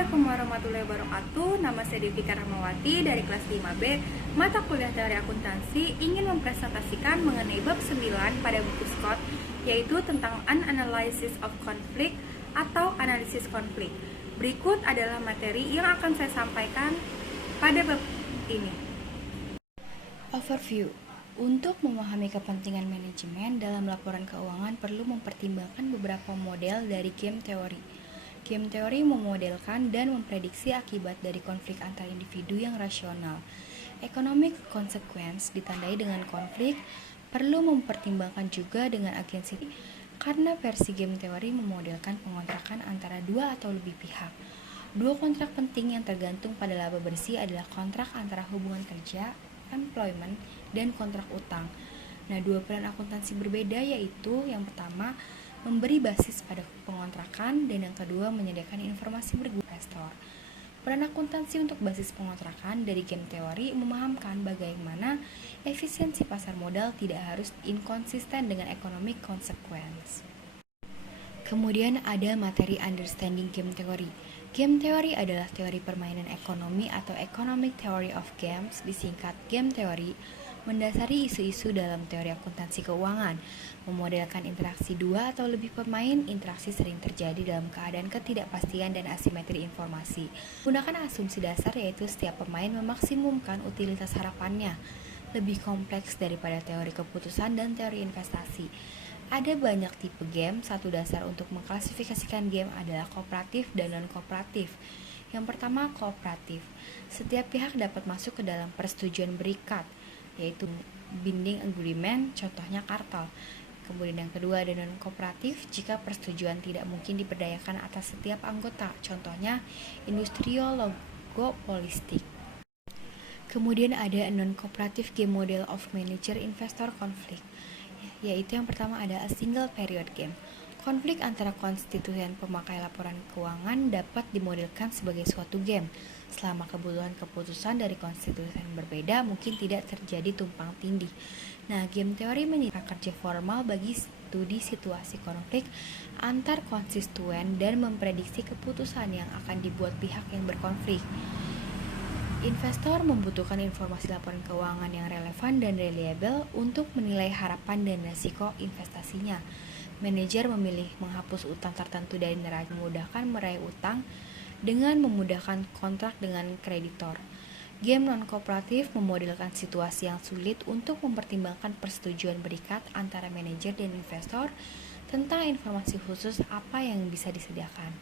Assalamualaikum warahmatullahi wabarakatuh. Nama saya Devika Rahmawati dari kelas 5B, mata kuliah teori akuntansi, ingin mempresentasikan mengenai bab 9 pada buku Scott, yaitu tentang an analysis of conflict atau analisis konflik. Berikut adalah materi yang akan saya sampaikan pada bab ini. Overview. Untuk memahami kepentingan manajemen dalam laporan keuangan perlu mempertimbangkan beberapa model dari game teori. Game teori memodelkan dan memprediksi akibat dari konflik antar individu yang rasional. Economic consequence ditandai dengan konflik perlu mempertimbangkan juga dengan agensi karena versi game teori memodelkan pengontrakan antara dua atau lebih pihak. Dua kontrak penting yang tergantung pada laba bersih adalah kontrak antara hubungan kerja, employment, dan kontrak utang. Nah, dua peran akuntansi berbeda yaitu yang pertama memberi basis pada pengontrakan dan yang kedua menyediakan informasi berguna investor. Peran akuntansi untuk basis pengontrakan dari game teori memahamkan bagaimana efisiensi pasar modal tidak harus inkonsisten dengan economic consequence. Kemudian ada materi understanding game theory. Game theory adalah teori permainan ekonomi atau economic theory of games, disingkat game theory, mendasari isu-isu dalam teori akuntansi keuangan, memodelkan interaksi dua atau lebih pemain. Interaksi sering terjadi dalam keadaan ketidakpastian dan asimetri informasi. Gunakan asumsi dasar yaitu setiap pemain memaksimumkan utilitas harapannya, lebih kompleks daripada teori keputusan dan teori investasi. Ada banyak tipe game. Satu dasar untuk mengklasifikasikan game adalah kooperatif dan non-kooperatif. Yang pertama, kooperatif. Setiap pihak dapat masuk ke dalam persetujuan berikat, yaitu binding agreement, contohnya kartel. Kemudian yang kedua ada non-kooperatif, jika persetujuan tidak mungkin diberdayakan atas setiap anggota, contohnya industriologopolistik. Kemudian ada non-kooperatif game model of manager-investor conflict, yaitu yang pertama ada a single period game. Konflik antara konstituen pemakai laporan keuangan dapat dimodelkan sebagai suatu game. Selama kebutuhan keputusan dari konstituen berbeda, mungkin tidak terjadi tumpang tindih. Nah, game teori menyediakan kerja formal bagi studi situasi konflik antar konstituen dan memprediksi keputusan yang akan dibuat pihak yang berkonflik. Investor membutuhkan informasi laporan keuangan yang relevan dan reliable untuk menilai harapan dan risiko investasinya. Manajer memilih menghapus utang tertentu dari neraca, memudahkan meraih utang dengan memudahkan kontrak dengan kreditor. Game non-kooperatif memodelkan situasi yang sulit untuk mempertimbangkan persetujuan berikat antara manajer dan investor tentang informasi khusus apa yang bisa disediakan.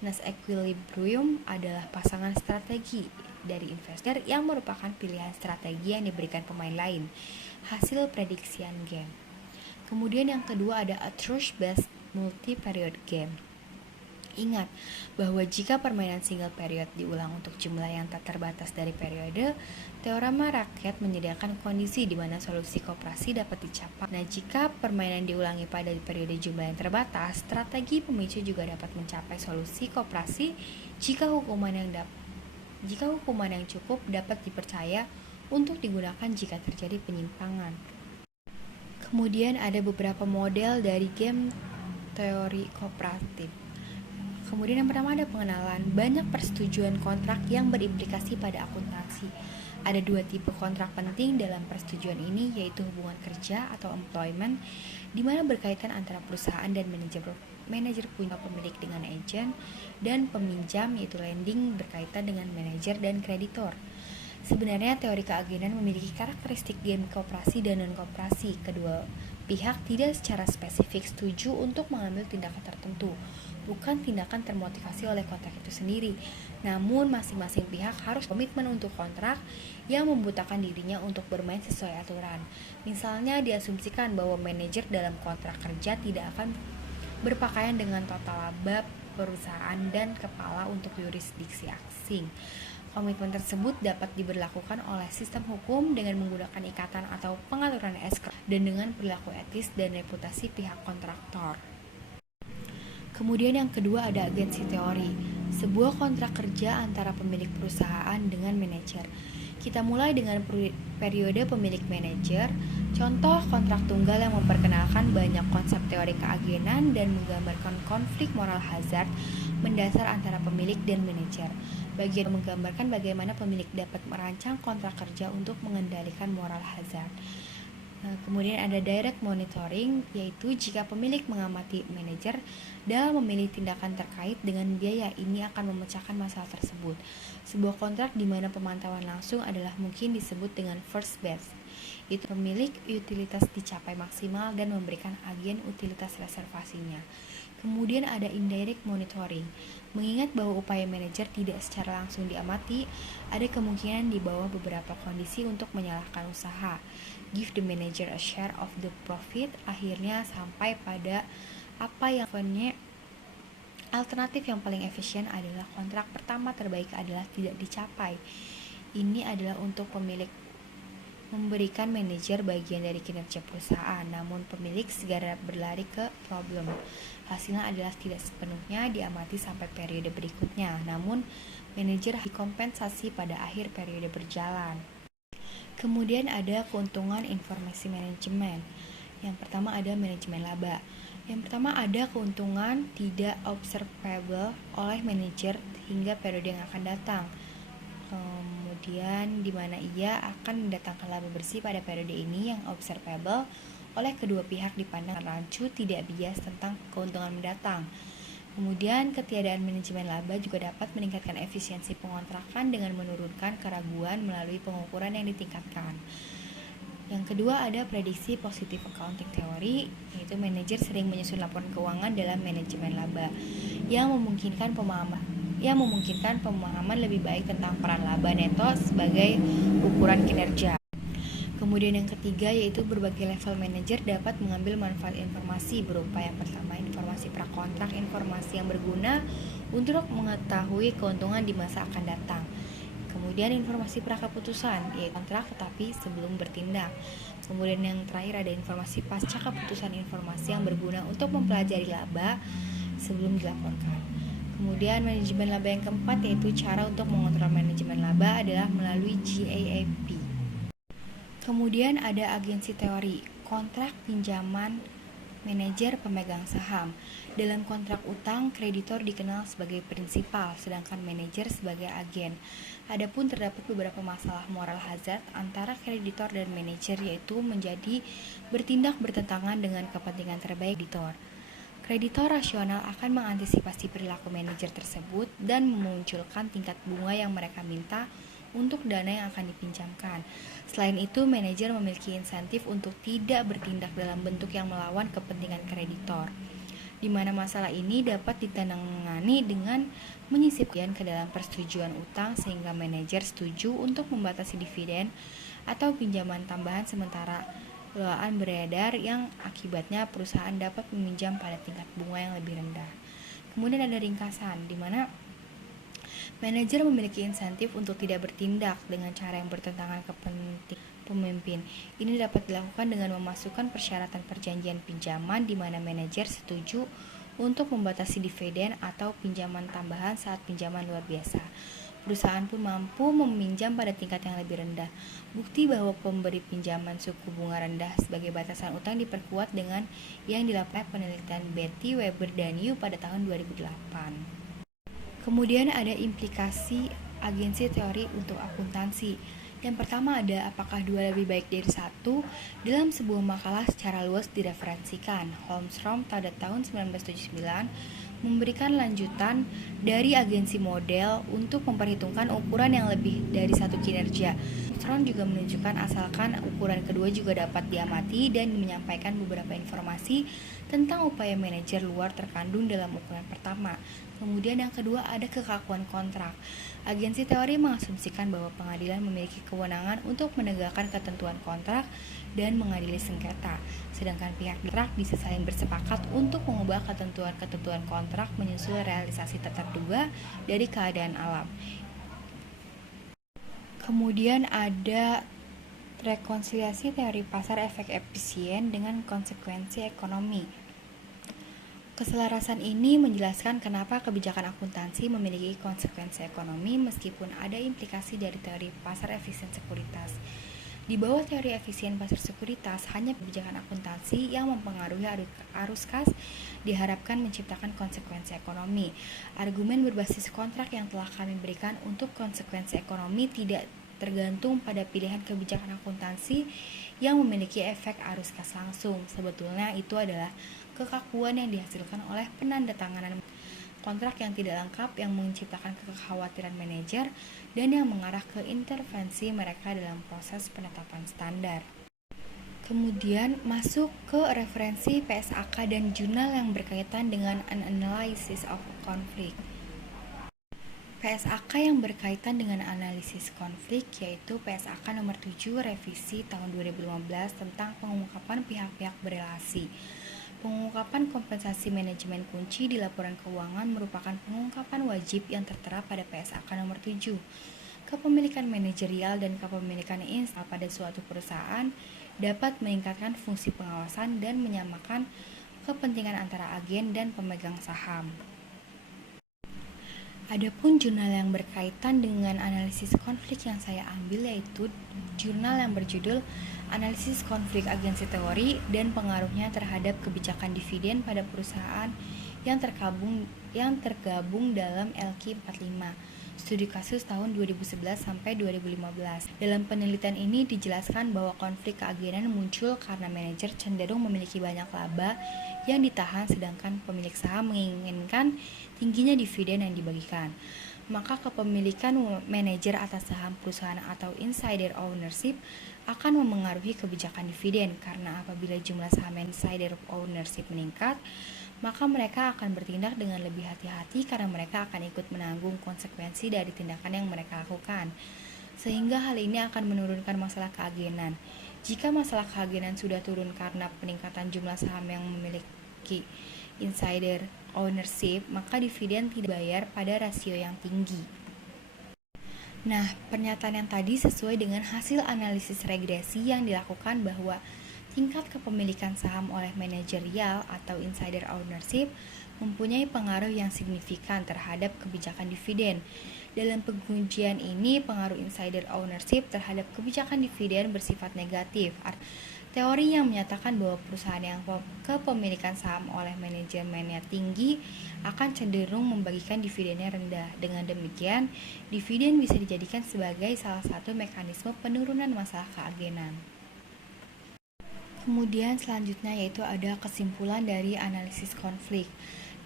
Nas equilibrium adalah pasangan strategi dari investor yang merupakan pilihan strategi yang diberikan pemain lain, hasil prediksian game. Kemudian yang kedua ada a truth-based multi-period game. Ingat bahwa jika permainan single period diulang untuk jumlah yang tak terbatas dari periode, teorema raket menyediakan kondisi di mana solusi koperasi dapat dicapai. Nah, jika permainan diulangi pada periode jumlah yang terbatas, strategi pemicu juga dapat mencapai solusi koperasi jika hukuman yang cukup dapat dipercaya untuk digunakan jika terjadi penyimpangan. Kemudian ada beberapa model dari game teori kooperatif. Kemudian yang pertama ada pengenalan. Banyak persetujuan kontrak yang berimplikasi pada akuntansi. Ada dua tipe kontrak penting dalam persetujuan ini, yaitu hubungan kerja atau employment, di mana berkaitan antara perusahaan dan manajer punya pemilik dengan agen, dan peminjam yaitu lending berkaitan dengan manajer dan kreditor. Sebenarnya teori keagenan memiliki karakteristik game kooperasi dan non-kooperasi. Kedua pihak tidak secara spesifik setuju untuk mengambil tindakan tertentu, bukan tindakan termotivasi oleh kontrak itu sendiri. Namun masing-masing pihak harus komitmen untuk kontrak yang membutakan dirinya untuk bermain sesuai aturan. Misalnya diasumsikan bahwa manajer dalam kontrak kerja tidak akan berpakaian dengan total laba perusahaan dan kepala untuk yurisdiksi asing. Komitmen tersebut dapat diberlakukan oleh sistem hukum dengan menggunakan ikatan atau pengaturan escrow dan dengan perilaku etis dan reputasi pihak kontraktor. Kemudian yang kedua ada agensi teori, sebuah kontrak kerja antara pemilik perusahaan dengan manajer. Kita mulai dengan periode pemilik manajer. Contoh kontrak tunggal yang memperkenalkan banyak konsep teori keagenan dan menggambarkan konflik moral hazard mendasar antara pemilik dan manajer. Bagian menggambarkan bagaimana pemilik dapat merancang kontrak kerja untuk mengendalikan moral hazard. Kemudian ada direct monitoring, yaitu jika pemilik mengamati manajer dalam memilih tindakan terkait dengan biaya, ini akan memecahkan masalah tersebut. Sebuah kontrak di mana pemantauan langsung adalah mungkin disebut dengan first best, itu pemilik utilitas dicapai maksimal dan memberikan agen utilitas reservasinya. Kemudian ada indirect monitoring. Mengingat bahwa upaya manajer tidak secara langsung diamati, ada kemungkinan di bawah beberapa kondisi untuk menyalahkan usaha. Give the manager a share of the profit, akhirnya sampai pada apa yang alternatif yang paling efisien adalah kontrak pertama terbaik adalah tidak dicapai. Ini adalah untuk pemilik memberikan manajer bagian dari kinerja perusahaan, namun pemilik segera berlari ke problem. Hasilnya adalah tidak sepenuhnya diamati sampai periode berikutnya, namun manajer dikompensasi pada akhir periode berjalan. Kemudian ada keuntungan informasi manajemen. Yang pertama ada manajemen laba. Yang pertama ada keuntungan tidak observable oleh manajer hingga periode yang akan datang. Kemudian di mana ia akan mendatangkan laba bersih pada periode ini yang observable oleh kedua pihak dipandang rancu tidak bias tentang keuntungan mendatang. Kemudian ketiadaan manajemen laba juga dapat meningkatkan efisiensi pengontrakan dengan menurunkan keraguan melalui pengukuran yang ditingkatkan. Yang kedua ada prediksi positive accounting theory, yaitu manajer sering menyusun laporan keuangan dalam manajemen laba yang memungkinkan pemahaman lebih baik tentang peran laba neto sebagai ukuran kinerja. Kemudian yang ketiga yaitu berbagai level manajer dapat mengambil manfaat informasi berupa yang pertama informasi prakontrak, informasi yang berguna untuk mengetahui keuntungan di masa akan datang. Kemudian informasi prakeputusan, yaitu kontrak tetapi sebelum bertindak. Kemudian yang terakhir ada informasi pasca keputusan, informasi yang berguna untuk mempelajari laba sebelum dilaporkan. Kemudian manajemen laba yang keempat yaitu cara untuk mengontrol manajemen laba adalah melalui GAAP. Kemudian ada agensi teori, kontrak pinjaman manajer pemegang saham. Dalam kontrak utang, kreditor dikenal sebagai prinsipal, sedangkan manajer sebagai agen. Adapun terdapat beberapa masalah moral hazard antara kreditor dan manajer, yaitu menjadi bertindak bertentangan dengan kepentingan terbaik kreditor. Kreditor rasional akan mengantisipasi perilaku manajer tersebut dan memunculkan tingkat bunga yang mereka minta untuk dana yang akan dipinjamkan. Selain itu, manajer memiliki insentif untuk tidak bertindak dalam bentuk yang melawan kepentingan kreditor, di mana masalah ini dapat ditangani dengan menyisipkan ke dalam persetujuan utang sehingga manajer setuju untuk membatasi dividen atau pinjaman tambahan sementara loaan beredar yang akibatnya perusahaan dapat meminjam pada tingkat bunga yang lebih rendah. Kemudian ada ringkasan, di mana manajer memiliki insentif untuk tidak bertindak dengan cara yang bertentangan kepentingan pemimpin. Ini dapat dilakukan dengan memasukkan persyaratan perjanjian pinjaman di mana manajer setuju untuk membatasi dividen atau pinjaman tambahan saat pinjaman luar biasa. Perusahaan pun mampu meminjam pada tingkat yang lebih rendah. Bukti bahwa pemberi pinjaman suku bunga rendah sebagai batasan utang diperkuat dengan yang dilakukan penelitian Betty, Weber, dan Yu pada tahun 2008. Kemudian ada implikasi agensi teori untuk akuntansi. Yang pertama ada apakah dua lebih baik dari satu. Dalam sebuah makalah secara luas direferensikan. Holmstrom pada tahun 1979 memberikan lanjutan dari agensi model untuk memperhitungkan ukuran yang lebih dari satu kinerja. Holmstrom juga menunjukkan asalkan ukuran kedua juga dapat diamati dan menyampaikan beberapa informasi tentang upaya manajer luar terkandung dalam ukuran pertama. Kemudian yang kedua ada kekakuan kontrak. Agensi teori mengasumsikan bahwa pengadilan memiliki kewenangan untuk menegakkan ketentuan kontrak dan mengadili sengketa, sedangkan pihak kontrak bisa saling bersepakat untuk mengubah ketentuan-ketentuan kontrak menyusul realisasi tak terduga dari keadaan alam. Kemudian ada rekonsiliasi teori pasar efek efisien dengan konsekuensi ekonomi. Keselarasan ini menjelaskan kenapa kebijakan akuntansi memiliki konsekuensi ekonomi meskipun ada implikasi dari teori pasar efisien sekuritas. Di bawah teori efisien pasar sekuritas, hanya kebijakan akuntansi yang mempengaruhi arus kas diharapkan menciptakan konsekuensi ekonomi. Argumen berbasis kontrak yang telah kami berikan untuk konsekuensi ekonomi tidak tergantung pada pilihan kebijakan akuntansi yang memiliki efek arus kas langsung. Sebetulnya itu adalah kekakuan yang dihasilkan oleh penandatanganan kontrak yang tidak lengkap yang menciptakan kekhawatiran manajer dan yang mengarah ke intervensi mereka dalam proses penetapan standar. Kemudian masuk ke referensi PSAK dan jurnal yang berkaitan dengan an analysis of conflict. PSAK yang berkaitan dengan analisis konflik yaitu PSAK nomor 7 revisi tahun 2015 tentang pengungkapan pihak-pihak berelasi. Pengungkapan kompensasi manajemen kunci di laporan keuangan merupakan pengungkapan wajib yang tertera pada PSAK nomor 7. Kepemilikan manajerial dan kepemilikan instal pada suatu perusahaan dapat meningkatkan fungsi pengawasan dan menyamakan kepentingan antara agen dan pemegang saham. Adapun jurnal yang berkaitan dengan analisis konflik yang saya ambil yaitu jurnal yang berjudul Analisis Konflik Agensi Teori dan Pengaruhnya Terhadap Kebijakan Dividen pada Perusahaan yang tergabung dalam LQ45, studi kasus tahun 2011 sampai 2015. Dalam penelitian ini dijelaskan bahwa konflik keagenan muncul karena manajer cenderung memiliki banyak laba yang ditahan sedangkan pemilik saham menginginkan tingginya dividen yang dibagikan. Maka kepemilikan manajer atas saham perusahaan atau insider ownership akan memengaruhi kebijakan dividen karena apabila jumlah saham insider ownership meningkat, maka mereka akan bertindak dengan lebih hati-hati karena mereka akan ikut menanggung konsekuensi dari tindakan yang mereka lakukan. Sehingga hal ini akan menurunkan masalah keagenan. Jika masalah keagenan sudah turun karena peningkatan jumlah saham yang memiliki insider ownership, maka dividen tidak dibayar pada rasio yang tinggi. Nah, pernyataan yang tadi sesuai dengan hasil analisis regresi yang dilakukan bahwa tingkat kepemilikan saham oleh manajerial atau insider ownership mempunyai pengaruh yang signifikan terhadap kebijakan dividen. Dalam pengujian ini, pengaruh insider ownership terhadap kebijakan dividen bersifat negatif. Teori yang menyatakan bahwa perusahaan yang kepemilikan saham oleh manajemennya tinggi akan cenderung membagikan dividennya rendah. Dengan demikian, dividen bisa dijadikan sebagai salah satu mekanisme penurunan masalah keagenan. Kemudian selanjutnya yaitu ada kesimpulan dari analisis konflik.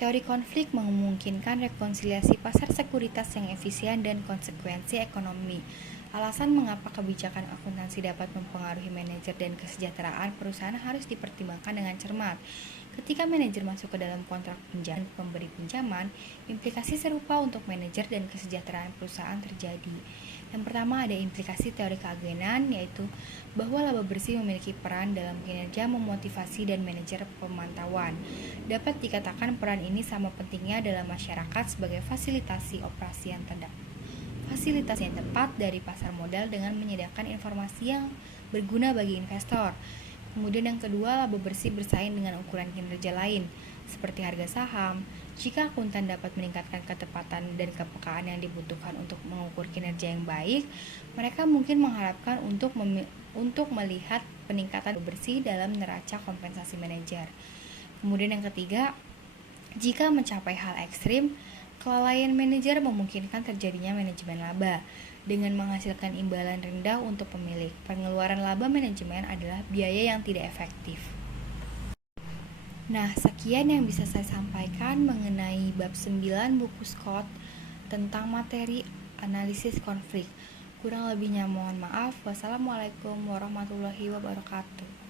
Teori konflik memungkinkan rekonsiliasi pasar sekuritas yang efisien dan konsekuensi ekonomi. Alasan mengapa kebijakan akuntansi dapat mempengaruhi manajer dan kesejahteraan perusahaan harus dipertimbangkan dengan cermat. Ketika manajer masuk ke dalam kontrak pinjam pemberi pinjaman, implikasi serupa untuk manajer dan kesejahteraan perusahaan terjadi. Yang pertama ada implikasi teori keagenan, yaitu bahwa laba bersih memiliki peran dalam kinerja memotivasi dan manajer pemantauan. Dapat dikatakan peran ini sama pentingnya dalam masyarakat sebagai fasilitasi operasi yang fasilitas yang tepat dari pasar modal dengan menyediakan informasi yang berguna bagi investor. Kemudian yang kedua, laba bersih bersaing dengan ukuran kinerja lain, seperti harga saham. Jika akuntan dapat meningkatkan ketepatan dan kepekaan yang dibutuhkan untuk mengukur kinerja yang baik, mereka mungkin mengharapkan untuk melihat peningkatan laba bersih dalam neraca kompensasi manajer. Kemudian yang ketiga, jika mencapai hal ekstrim, kelalaian manajer memungkinkan terjadinya manajemen laba dengan menghasilkan imbalan rendah untuk pemilik. Pengeluaran laba manajemen adalah biaya yang tidak efektif. Nah, sekian yang bisa saya sampaikan mengenai bab 9 buku Scott tentang materi analisis konflik. Kurang lebihnya mohon maaf. Wassalamualaikum warahmatullahi wabarakatuh.